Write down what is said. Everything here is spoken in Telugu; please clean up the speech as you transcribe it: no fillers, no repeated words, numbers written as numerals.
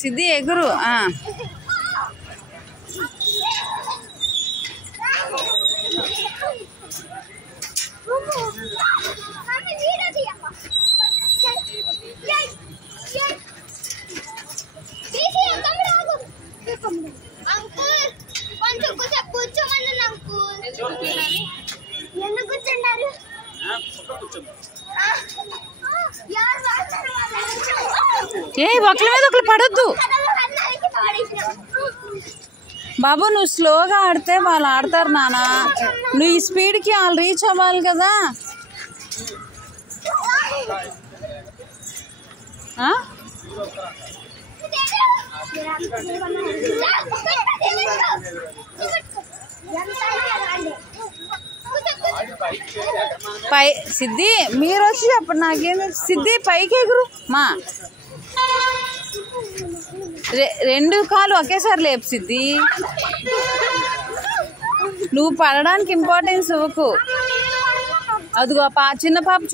సిద్ధి ఎగురు. ఏ ఒకరి మీద ఒకరు పడొద్దు బాబు. నువ్వు స్లోగా ఆడితే వాళ్ళు ఆడతారు నాన్న. నువ్వు ఈ స్పీడ్కి వాళ్ళు రీచ్ అవ్వాలి కదా. పై సిద్ధి మీరు వచ్చి చెప్పండి నాకేం. సిద్ధి పైకి ఎగురు మా. రెండు కాలు ఒకేసారి లేపు సిద్ధి. నువ్వు పడడానికి ఇంపార్టెన్స్ ఇవ్వకు. అదిగో చిన్న పాప